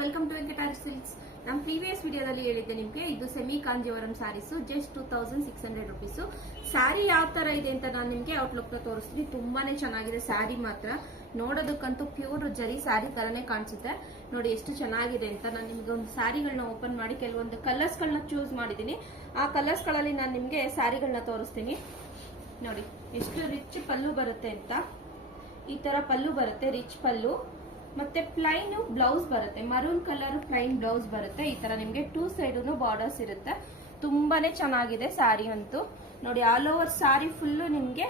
Welcome to Venkatari silks. ನಮ್ಮ previous ವಿಡಿಯೋದಲ್ಲಿ ಹೇಳಿದ್ದೆ ನಿಮಗೆ ಇದು semi Kanjeevaram sarees just 2600 rupees. Saree ಯಾವ ತರ ಇದೆ ಅಂತ ನಾನು ನಿಮಗೆ ಔಟ್ಲುಕ್ ನ ತೋರಿಸ್ತೀನಿ. ತುಂಬಾನೇ ಚೆನ್ನಾಗಿದೆ ಸ್ಯಾರಿ, ಮಾತ್ರ ನೋಡೋದಕ್ಕಂತೂ ಪ್ಯೂರ್ ಜರಿ ಸ್ಯಾರಿ ತರನೇ ಕಾಣಿಸುತ್ತೆ. ನೋಡಿ ಎಷ್ಟು ಚೆನ್ನಾಗಿದೆ ಅಂತ. ನಾನು ನಿಮ್ಗೆ ಒಂದು ಸ್ಯಾರಿಗಳನ್ನ ಓಪನ್ ಮಾಡಿ ಕೆಲವೊಂದು ಕಲರ್ಸ್ ಗಳನ್ನ ಚೂಸ್ ಮಾಡಿದೀನಿ. ಆ ಕಲರ್ಸ್ ಗಳಲ್ಲಿ ನಾನು ನಿಮ್ಗೆ ಸ್ಯಾರಿಗಳನ್ನ ತೋರಿಸ್ತೀನಿ. ನೋಡಿ ಎಷ್ಟು ರಿಚ್ ಪಲ್ಲು ಬರುತ್ತೆ ಅಂತ. ಈ ತರ ಪಲ್ಲು ಬರುತ್ತೆ, ರಿಚ್ ಪಲ್ಲು, ಮತ್ತೆ ಪ್ಲೈನ್ ಬ್ಲೌಸ್ ಬರುತ್ತೆ. ಮರೂನ್ ಕಲರ್ ಪ್ಲೈನ್ ಬ್ಲೌಸ್ ಬರುತ್ತೆ. ಈ ತರ ನಿಮ್ಗೆ ಟೂ ಸೈಡ್ ಬಾರ್ಡರ್ಸ್ ಇರುತ್ತೆ. ತುಂಬಾನೇ ಚೆನ್ನಾಗಿದೆ ಸ್ಯಾರಿ ಅಂತೂ. ನೋಡಿ ಆಲ್ ಓವರ್ ಸ್ಯಾರಿ ಫುಲ್ಲು ನಿಮ್ಗೆ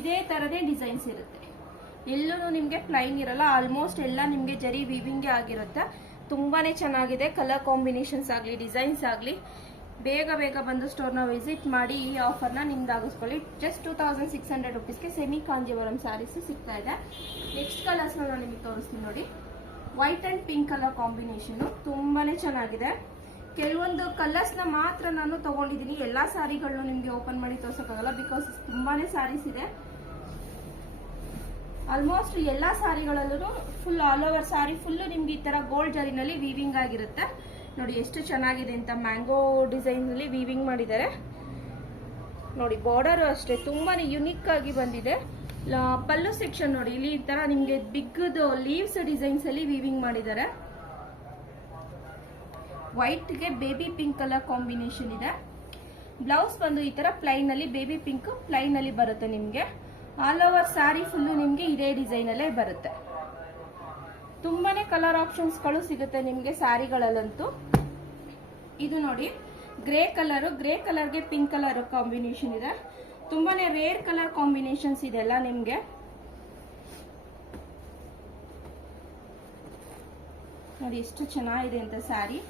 ಇದೇ ತರದೇ ಡಿಸೈನ್ಸ್ ಇರುತ್ತೆ. ಎಲ್ಲೂ ನಿಮ್ಗೆ ಪ್ಲೈನ್ ಇರಲ್ಲ. ಆಲ್ಮೋಸ್ಟ್ ಎಲ್ಲ ನಿಮ್ಗೆ ಜರಿ ವೀವಿಂಗ್ ಆಗಿರುತ್ತೆ. ತುಂಬಾನೇ ಚೆನ್ನಾಗಿದೆ. ಕಲರ್ ಕಾಂಬಿನೇಷನ್ಸ್ ಆಗ್ಲಿ, ಡಿಸೈನ್ಸ್ ಆಗ್ಲಿ. ಬೇಗ ಬೇಗ ಬಂದು ಸ್ಟೋರ್ನ ವಿಸಿಟ್ ಮಾಡಿ ಈ ಆಫರ್ನ ನಿಮ್ದಾಗಿಸ್ಕೊಳ್ಳಿ. ಜಸ್ಟ್ 2600 ರುಪೀಸ್ಗೆ ಸೆಮಿ ಕಾಂಜೀವರಂ ಸ್ಯಾರೀಸ್ ಸಿಗ್ತಾ ಇದೆ. ನೆಕ್ಸ್ಟ್ ಕಲರ್ಸ್ ನಾನು ನಿಮಗೆ ತೋರಿಸ್ತೀನಿ. ನೋಡಿ white and pink colour combination ತುಂಬಾನೇ ಚೆನ್ನಾಗಿದೆ. ಕೆಲವೊಂದು ಕಲರ್ಸ್ ನ ಮಾತ್ರ ನಾನು ತಗೊಂಡಿದ್ದೀನಿ. ಎಲ್ಲಾ ಸ್ಯಾರಿಗಳನ್ನು ನಿಮ್ಗೆ ಓಪನ್ ಮಾಡಿ ತೋರ್ಸಕ್ಕಾಗಲ್ಲ, ಬಿಕಾಸ್ ತುಂಬಾನೇ ಸ್ಯಾರೀಸ್ ಇದೆ. ಆಲ್ಮೋಸ್ಟ್ ಎಲ್ಲಾ ಸ್ಯಾರಿಗಳಲ್ಲೂ full all over saree full ನಿಮ್ಗೆ ಈ ತರ ಗೋಲ್ಡ್ ಜರಿನಲ್ಲಿ ವೀವಿಂಗ್ ಆಗಿರುತ್ತೆ. ನೋಡಿ ಎಷ್ಟು ಚೆನ್ನಾಗಿದೆ ಅಂತ. ಮ್ಯಾಂಗೋ ಡಿಸೈನ್ ನಲ್ಲಿ ವೀವಿಂಗ್ ಮಾಡಿದ್ದಾರೆ. ನೋಡಿ ಬಾರ್ಡರ್ ಅಷ್ಟೇ ತುಂಬಾನೇ ಯುನಿಕ್ ಆಗಿ ಬಂದಿದೆ. ಪಲ್ಲು ಸೆಕ್ಷನ್ ನೋಡಿ, ಇಲ್ಲಿ ಈ ತರ ನಿಮ್ಗೆ ಬಿಗ್ ಲೀವ್ಸ್ ಡಿಸೈನ್ಸ್ ಅಲ್ಲಿ ವೀವಿಂಗ್ ಮಾಡಿದ್ದಾರೆ. ವೈಟ್ ಗೆ ಬೇಬಿ ಪಿಂಕ್ ಕಲರ್ ಕಾಂಬಿನೇಷನ್ ಇದೆ. ಬ್ಲೌಸ್ ಬಂದು ಈ ತರ ಪ್ಲೈನ್ ಅಲ್ಲಿ ಬೇಬಿ ಪಿಂಕ್ ಪ್ಲೈನ್ ಅಲ್ಲಿ ಬರುತ್ತೆ. ನಿಮ್ಗೆ ಆಲ್ ಓವರ್ ಸ್ಯಾರಿ ಫುಲ್ಲು ನಿಮ್ಗೆ ಇದೇ ಡಿಸೈನ್ ಅಲ್ಲೇ ಬರುತ್ತೆ. ತುಂಬಾನೇ ಕಲರ್ ಆಪ್ಷನ್ಸ್ ಗಳು ಸಿಗುತ್ತೆ ನಿಮ್ಗೆ ಸ್ಯಾರಿಗಳಲ್ಲಂತೂ. ಇದು ನೋಡಿ ಗ್ರೇ ಕಲರ್ಗೆ ಪಿಂಕ್ ಕಲರ್ ಕಾಂಬಿನೇಷನ್ ಇದೆ. ತುಂಬಾನೇ ರೇರ್ ಕಲರ್ ಕಾಂಬಿನೇಷನ್ಸ್ ಇದೆಲ್ಲ ನಿಮ್ಗೆ. ನೋಡಿ ಎಷ್ಟು ಚೆನ್ನಾಗಿದೆ ಅಂತ ಸ್ಯಾರಿ.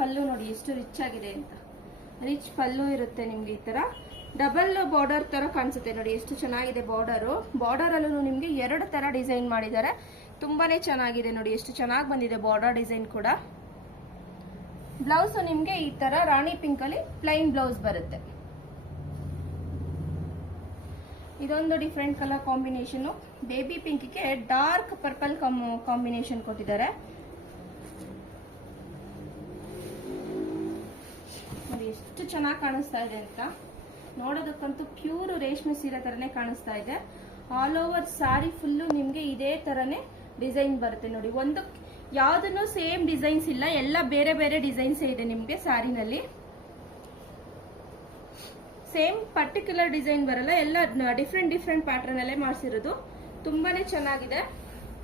ಪಲ್ಲು ನೋಡಿ ಎಷ್ಟು ರಿಚ್ ಆಗಿದೆ ಅಂತ. ರಿಚ್ ಪಲ್ಲು ಇರುತ್ತೆ ನಿಮ್ಗೆ. ಈ ತರ ಡಬಲ್ ಬಾರ್ಡರ್ ತರ ಕಾಣಿಸುತ್ತೆ. ನೋಡಿ ಎಷ್ಟು ಚೆನ್ನಾಗಿದೆ ಬಾರ್ಡರ್ ಅಲ್ಲೂ ನಿಮ್ಗೆ ಎರಡು ತರ ಡಿಸೈನ್ ಮಾಡಿದ್ದಾರೆ. ತುಂಬಾನೇ ಚೆನ್ನಾಗಿದೆ. ನೋಡಿ ಎಷ್ಟು ಚೆನ್ನಾಗಿ ಬಂದಿದೆ ಬಾರ್ಡರ್ ಡಿಸೈನ್ ಕೂಡ. ಬ್ಲೌಸ್ ನಿಮ್ಗೆ ಈ ತರ ರಾಣಿ ಪಿಂಕ್ ಅಲ್ಲಿ ಪ್ಲೈನ್ ಬ್ಲೌಸ್ ಬರುತ್ತೆ. ಇದೊಂದು different colour combination. Baby pink ಗೆ ಡಾರ್ಕ್ ಪರ್ಪಲ್ ಕಾಂಬಿನೇಷನ್ ಕೊಟ್ಟಿದ್ದಾರೆ. ನೋಡಿ ಎಷ್ಟು ಚೆನ್ನಾಗಿ ಕಾಣಿಸ್ತಾ ಇದೆ ಅಂತ. ನೋಡೋದಕ್ಕಂತೂ ಪ್ಯೂರ್ ರೇಷ್ಮೆ ಸೀರೆ ತರನೇ ಕಾಣಿಸ್ತಾ ಇದೆ. ಆಲ್ ಓವರ್ ಸ್ಯಾರಿ ಫುಲ್ಲು ನಿಮ್ಗೆ ಇದೇ ತರನೇ ಡಿಸೈನ್ ಬರುತ್ತೆ. ನೋಡಿ ಒಂದು ಯಾವ್ದನ್ನು ಸೇಮ್ ಡಿಸೈನ್ಸ್ ಇಲ್ಲ, ಎಲ್ಲ ಬೇರೆ ಬೇರೆ ಡಿಸೈನ್ಸ್ ಇದೆ ನಿಮ್ಗೆ ಸ್ಯಾರಿನಲ್ಲಿ. ಸೇಮ್ ಪರ್ಟಿಕ್ಯುಲರ್ ಡಿಸೈನ್ ಬರಲ್ಲ, ಎಲ್ಲ ಡಿಫ್ರೆಂಟ್ ಪ್ಯಾಟರ್ನ್ ಅಲ್ಲೇ ಮಾಡಿಸಿರೋದು. ತುಂಬಾನೇ ಚೆನ್ನಾಗಿದೆ.